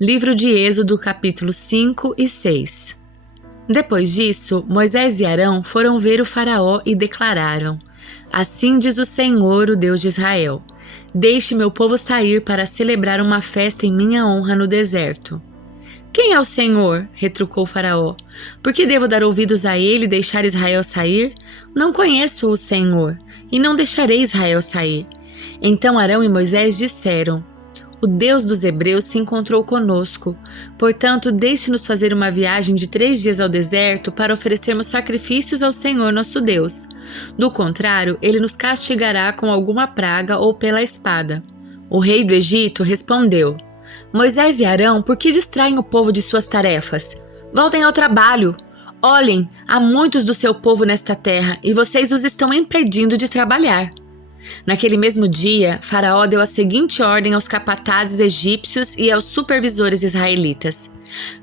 Livro de Êxodo, capítulos 5 e 6. Depois disso, Moisés e Arão foram ver o faraó e declararam: Assim diz o Senhor, o Deus de Israel: Deixe meu povo sair para celebrar uma festa em minha honra no deserto. Quem é o Senhor? Retrucou o faraó. Por que devo dar ouvidos a ele e deixar Israel sair? Não conheço o Senhor, e não deixarei Israel sair. Então Arão e Moisés disseram: O Deus dos Hebreus se encontrou conosco. Portanto, deixe-nos fazer uma viagem de 3 dias ao deserto para oferecermos sacrifícios ao Senhor nosso Deus. Do contrário, ele nos castigará com alguma praga ou pela espada. O rei do Egito respondeu: Moisés e Arão, por que distraem o povo de suas tarefas? Voltem ao trabalho. Olhem, há muitos do seu povo nesta terra e vocês os estão impedindo de trabalhar. Naquele mesmo dia, Faraó deu a seguinte ordem aos capatazes egípcios e aos supervisores israelitas: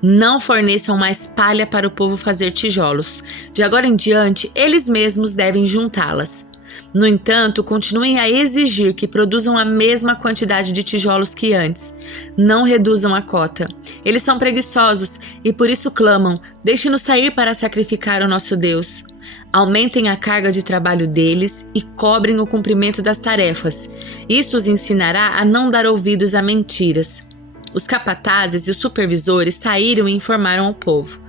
Não forneçam mais palha para o povo fazer tijolos. De agora em diante, eles mesmos devem juntá-las. No entanto, continuem a exigir que produzam a mesma quantidade de tijolos que antes. Não reduzam a cota. Eles são preguiçosos e por isso clamam: Deixe-nos sair para sacrificar ao nosso Deus. Aumentem a carga de trabalho deles e cobrem o cumprimento das tarefas. Isso os ensinará a não dar ouvidos a mentiras. Os capatazes e os supervisores saíram e informaram ao povo: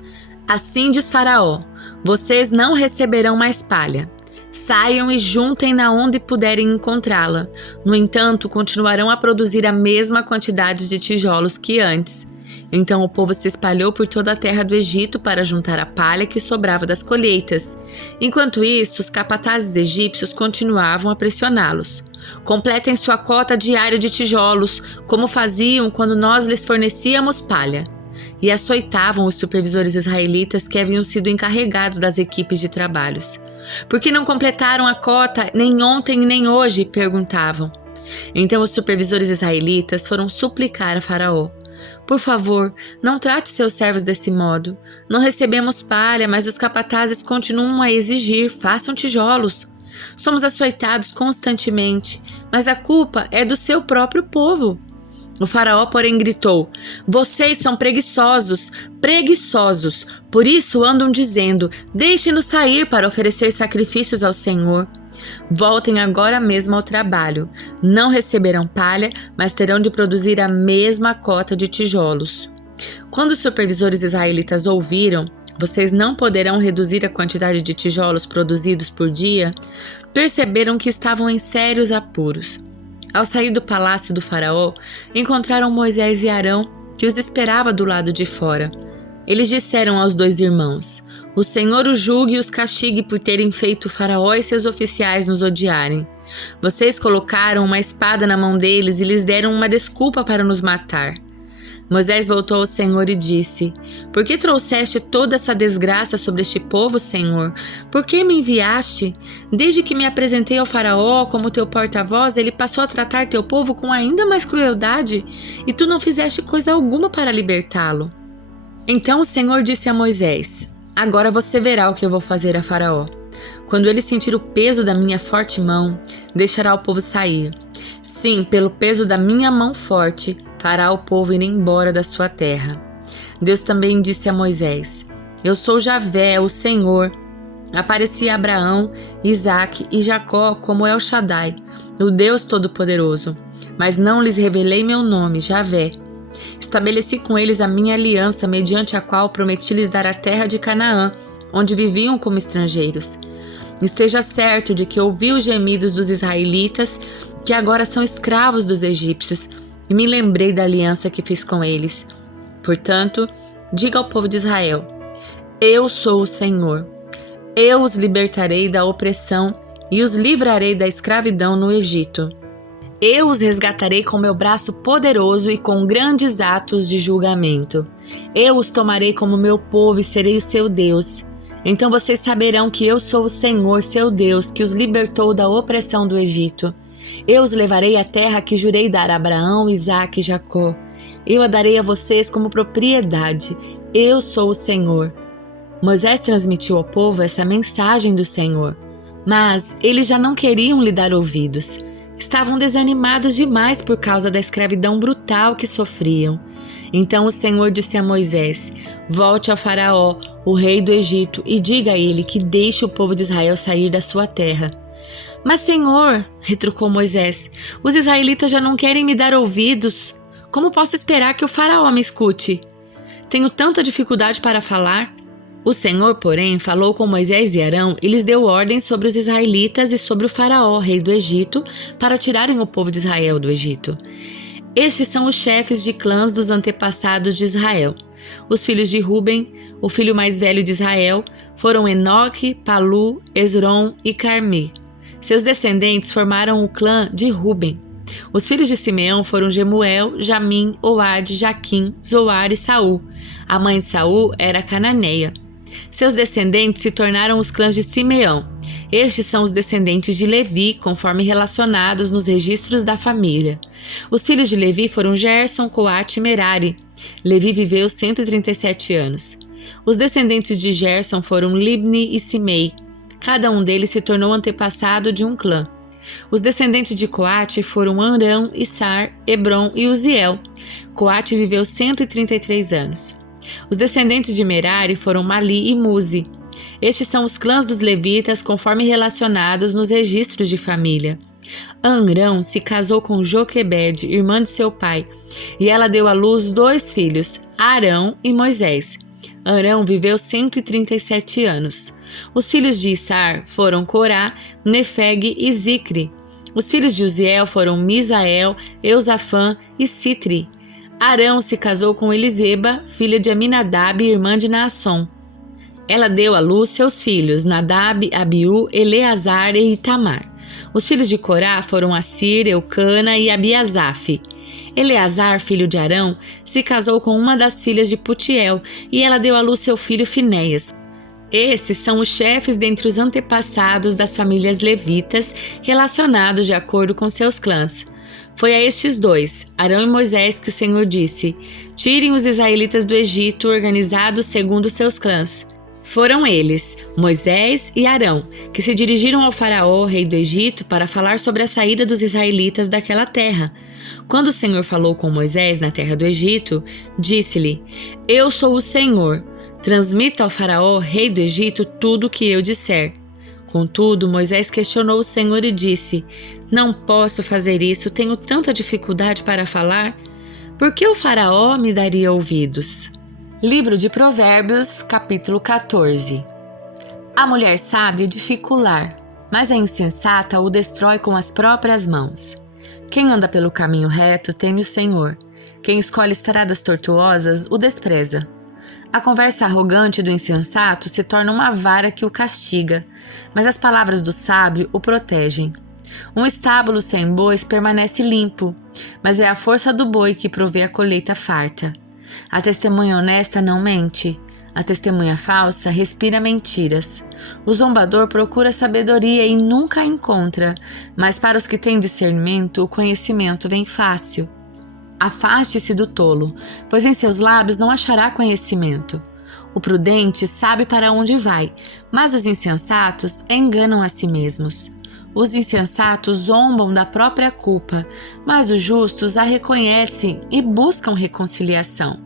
Assim diz Faraó: Vocês não receberão mais palha. Saiam e juntem-na onde puderem encontrá-la. No entanto, continuarão a produzir a mesma quantidade de tijolos que antes. Então o povo se espalhou por toda a terra do Egito para juntar a palha que sobrava das colheitas. Enquanto isso, os capatazes egípcios continuavam a pressioná-los. Completem sua cota diária de tijolos, como faziam quando nós lhes fornecíamos palha. E açoitavam os supervisores israelitas que haviam sido encarregados das equipes de trabalhos. Por que não completaram a cota nem ontem nem hoje? Perguntavam. Então os supervisores israelitas foram suplicar a Faraó: Por favor, não trate seus servos desse modo. Não recebemos palha, mas os capatazes continuam a exigir: façam tijolos. Somos açoitados constantemente, mas a culpa é do seu próprio povo. O faraó, porém, gritou: Vocês são preguiçosos, preguiçosos. Por isso andam dizendo: Deixe-nos sair para oferecer sacrifícios ao Senhor. Voltem agora mesmo ao trabalho. Não receberão palha, mas terão de produzir a mesma cota de tijolos. Quando os supervisores israelitas ouviram: Vocês não poderão reduzir a quantidade de tijolos produzidos por dia, perceberam que estavam em sérios apuros. Ao sair do palácio do faraó, encontraram Moisés e Arão, que os esperava do lado de fora. Eles disseram aos 2 irmãos: O Senhor os julgue e os castigue por terem feito o faraó e seus oficiais nos odiarem. Vocês colocaram uma espada na mão deles e lhes deram uma desculpa para nos matar. Moisés voltou ao Senhor e disse: Por que trouxeste toda essa desgraça sobre este povo, Senhor? Por que me enviaste? Desde que me apresentei ao faraó como teu porta-voz, ele passou a tratar teu povo com ainda mais crueldade, e tu não fizeste coisa alguma para libertá-lo. Então o Senhor disse a Moisés: Agora você verá o que eu vou fazer a Faraó. Quando ele sentir o peso da minha forte mão, deixará o povo sair. Sim, pelo peso da minha mão forte, fará o povo ir embora da sua terra. Deus também disse a Moisés: Eu sou Javé, o Senhor. Apareci a Abraão, Isaque e Jacó como El Shaddai, o Deus Todo-Poderoso, mas não lhes revelei meu nome, Javé. Estabeleci com eles a minha aliança, mediante a qual prometi lhes dar a terra de Canaã, onde viviam como estrangeiros. Esteja certo de que ouvi os gemidos dos israelitas, que agora são escravos dos egípcios, e me lembrei da aliança que fiz com eles. Portanto, diga ao povo de Israel: Eu sou o Senhor. Eu os libertarei da opressão e os livrarei da escravidão no Egito. Eu os resgatarei com meu braço poderoso e com grandes atos de julgamento. Eu os tomarei como meu povo e serei o seu Deus. Então vocês saberão que eu sou o Senhor, seu Deus, que os libertou da opressão do Egito. Eu os levarei à terra que jurei dar a Abraão, Isaque e Jacó. Eu a darei a vocês como propriedade. Eu sou o Senhor. Moisés transmitiu ao povo essa mensagem do Senhor, mas eles já não queriam lhe dar ouvidos. Estavam desanimados demais por causa da escravidão brutal que sofriam. Então o Senhor disse a Moisés: volte ao faraó, o rei do Egito, e diga a ele que deixe o povo de Israel sair da sua terra. Mas Senhor, retrucou Moisés, os israelitas já não querem me dar ouvidos. Como posso esperar que o faraó me escute? Tenho tanta dificuldade para falar. O Senhor, porém, falou com Moisés e Arão e lhes deu ordens sobre os israelitas e sobre o faraó, rei do Egito, para tirarem o povo de Israel do Egito. Estes são os chefes de clãs dos antepassados de Israel. Os filhos de Ruben, o filho mais velho de Israel, foram Enoque, Palu, Esrom e Carmi. Seus descendentes formaram o clã de Ruben. Os filhos de Simeão foram Jemuel, Jamim, Oade, Jaquim, Zoar e Saul. A mãe de Saul era cananeia. Seus descendentes se tornaram os clãs de Simeão. Estes são os descendentes de Levi, conforme relacionados nos registros da família. Os filhos de Levi foram Gerson, Coate e Merari. Levi viveu 137 anos. Os descendentes de Gerson foram Libni e Simei. Cada um deles se tornou antepassado de um clã. Os descendentes de Coate foram Arão, Issar, Hebron e Uziel. Coate viveu 133 anos. Os descendentes de Merari foram Mali e Muzi. Estes são os clãs dos levitas conforme relacionados nos registros de família. Arão se casou com Joquebede, irmã de seu pai, e ela deu à luz 2 filhos, Arão e Moisés. Arão viveu 137 anos. Os filhos de Issar foram Corá, Nefeg e Zicri. Os filhos de Uziel foram Misael, Eusafã e Sitri. Arão se casou com Eliseba, filha de Aminadab e irmã de Naasson. Ela deu à luz seus filhos, Nadab, Abiú, Eleazar e Itamar. Os filhos de Corá foram Assir, Eucana e Abiasaf. Eleazar, filho de Arão, se casou com uma das filhas de Putiel e ela deu à luz seu filho Finéias. Esses são os chefes dentre os antepassados das famílias levitas relacionados de acordo com seus clãs. Foi a estes 2, Arão e Moisés, que o Senhor disse: tirem os israelitas do Egito organizados segundo seus clãs. Foram eles, Moisés e Arão, que se dirigiram ao faraó, rei do Egito, para falar sobre a saída dos israelitas daquela terra. Quando o Senhor falou com Moisés na terra do Egito, disse-lhe: eu sou o Senhor. Transmita ao faraó, rei do Egito, tudo o que eu disser. Contudo, Moisés questionou o Senhor e disse: não posso fazer isso, tenho tanta dificuldade para falar. Por que o faraó me daria ouvidos? Livro de Provérbios, capítulo 14. A mulher sábia edifica o lar, mas a insensata o destrói com as próprias mãos. Quem anda pelo caminho reto teme o Senhor. Quem escolhe estradas tortuosas o despreza. A conversa arrogante do insensato se torna uma vara que o castiga, mas as palavras do sábio o protegem. Um estábulo sem bois permanece limpo, mas é a força do boi que provê a colheita farta. A testemunha honesta não mente, a testemunha falsa respira mentiras. O zombador procura sabedoria e nunca a encontra, mas para os que têm discernimento, o conhecimento vem fácil. Afaste-se do tolo, pois em seus lábios não achará conhecimento. O prudente sabe para onde vai, mas os insensatos enganam a si mesmos. Os insensatos zombam da própria culpa, mas os justos a reconhecem e buscam reconciliação.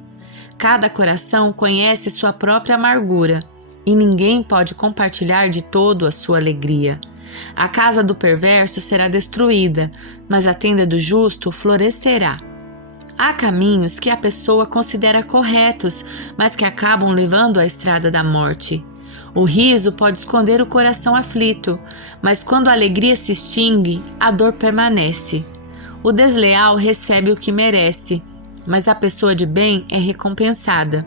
Cada coração conhece sua própria amargura, e ninguém pode compartilhar de todo a sua alegria. A casa do perverso será destruída, mas a tenda do justo florescerá. Há caminhos que a pessoa considera corretos, mas que acabam levando à estrada da morte. O riso pode esconder o coração aflito, mas quando a alegria se extingue, a dor permanece. O desleal recebe o que merece, mas a pessoa de bem é recompensada.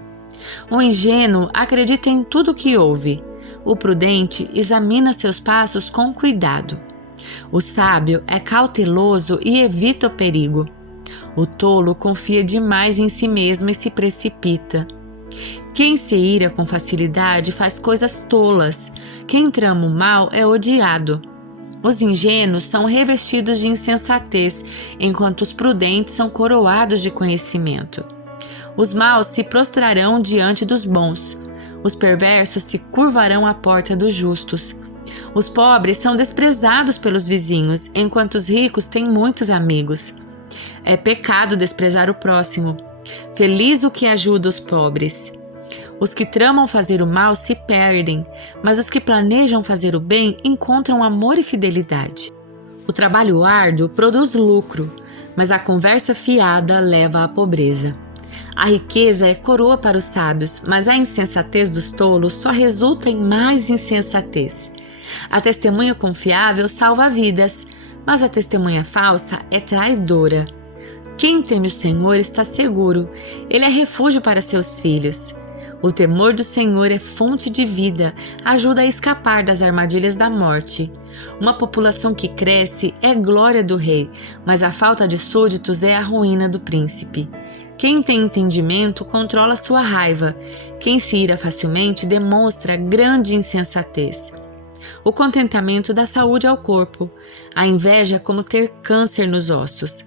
O ingênuo acredita em tudo o que ouve. O prudente examina seus passos com cuidado. O sábio é cauteloso e evita o perigo. O tolo confia demais em si mesmo e se precipita. Quem se ira com facilidade faz coisas tolas. Quem trama o mal é odiado. Os ingênuos são revestidos de insensatez, enquanto os prudentes são coroados de conhecimento. Os maus se prostrarão diante dos bons. Os perversos se curvarão à porta dos justos. Os pobres são desprezados pelos vizinhos, enquanto os ricos têm muitos amigos. É pecado desprezar o próximo. Feliz o que ajuda os pobres. Os que tramam fazer o mal se perdem, mas os que planejam fazer o bem encontram amor e fidelidade. O trabalho árduo produz lucro, mas a conversa fiada leva à pobreza. A riqueza é coroa para os sábios, mas a insensatez dos tolos só resulta em mais insensatez. A testemunha confiável salva vidas, mas a testemunha falsa é traidora. Quem teme o Senhor está seguro, ele é refúgio para seus filhos. O temor do Senhor é fonte de vida, ajuda a escapar das armadilhas da morte. Uma população que cresce é glória do rei, mas a falta de súditos é a ruína do príncipe. Quem tem entendimento controla sua raiva, quem se ira facilmente demonstra grande insensatez. O contentamento dá saúde ao corpo, a inveja é como ter câncer nos ossos.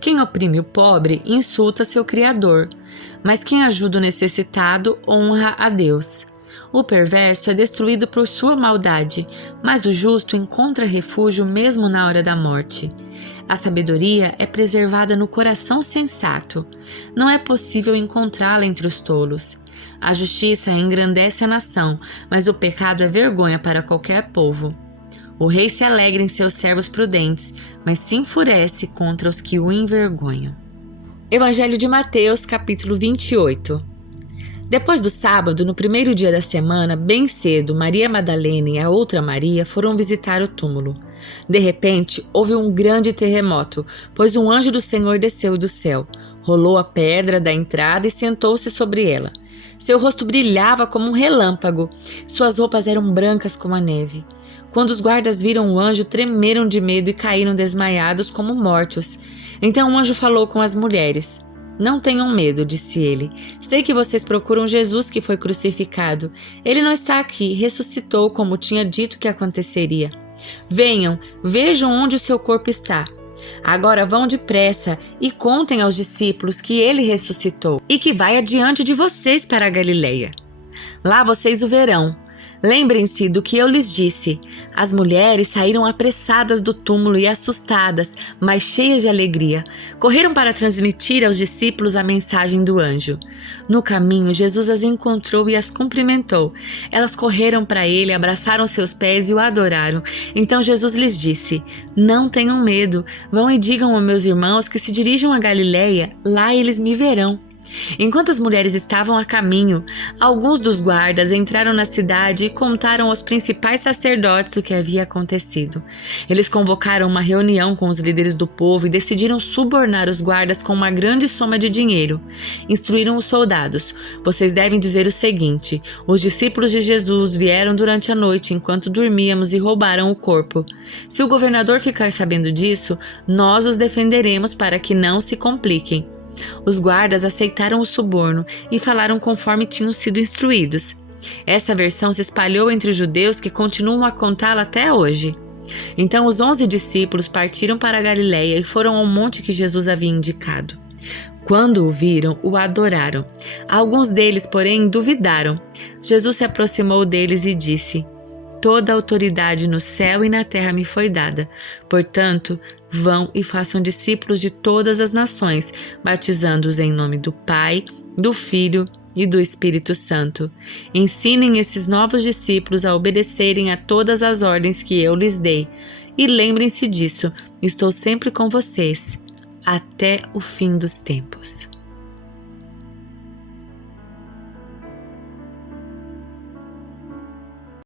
Quem oprime o pobre insulta seu Criador, mas quem ajuda o necessitado honra a Deus. O perverso é destruído por sua maldade, mas o justo encontra refúgio mesmo na hora da morte. A sabedoria é preservada no coração sensato. Não é possível encontrá-la entre os tolos. A justiça engrandece a nação, mas o pecado é vergonha para qualquer povo. O rei se alegra em seus servos prudentes, mas se enfurece contra os que o envergonham. Evangelho de Mateus, capítulo 28. Depois do sábado, no primeiro dia da semana, bem cedo, Maria Madalena e a outra Maria foram visitar o túmulo. De repente, houve um grande terremoto, pois um anjo do Senhor desceu do céu, rolou a pedra da entrada e sentou-se sobre ela. Seu rosto brilhava como um relâmpago, suas roupas eram brancas como a neve. Quando os guardas viram o anjo, tremeram de medo e caíram desmaiados como mortos. Então o anjo falou com as mulheres. Não tenham medo, disse ele. Sei que vocês procuram Jesus que foi crucificado. Ele não está aqui, ressuscitou como tinha dito que aconteceria. Venham, vejam onde o seu corpo está. Agora vão depressa e contem aos discípulos que ele ressuscitou e que vai adiante de vocês para a Galileia. Lá vocês o verão. Lembrem-se do que eu lhes disse. As mulheres saíram apressadas do túmulo e assustadas, mas cheias de alegria. Correram para transmitir aos discípulos a mensagem do anjo. No caminho, Jesus as encontrou e as cumprimentou. Elas correram para ele, abraçaram seus pés e o adoraram. Então Jesus lhes disse: Não tenham medo, vão e digam aos meus irmãos que se dirijam a Galileia, lá eles me verão. Enquanto as mulheres estavam a caminho, alguns dos guardas entraram na cidade e contaram aos principais sacerdotes o que havia acontecido. Eles convocaram uma reunião com os líderes do povo e decidiram subornar os guardas com uma grande soma de dinheiro. Instruíram os soldados: vocês devem dizer o seguinte: os discípulos de Jesus vieram durante a noite enquanto dormíamos e roubaram o corpo. Se o governador ficar sabendo disso, nós os defenderemos para que não se compliquem. Os guardas aceitaram o suborno e falaram conforme tinham sido instruídos. Essa versão se espalhou entre os judeus que continuam a contá-la até hoje. Então os 11 discípulos partiram para a Galileia e foram ao monte que Jesus havia indicado. Quando o viram, o adoraram. Alguns deles, porém, duvidaram. Jesus se aproximou deles e disse: Toda a autoridade no céu e na terra me foi dada. Portanto, vão e façam discípulos de todas as nações, batizando-os em nome do Pai, do Filho e do Espírito Santo. Ensinem esses novos discípulos a obedecerem a todas as ordens que eu lhes dei. E lembrem-se disso, estou sempre com vocês, até o fim dos tempos.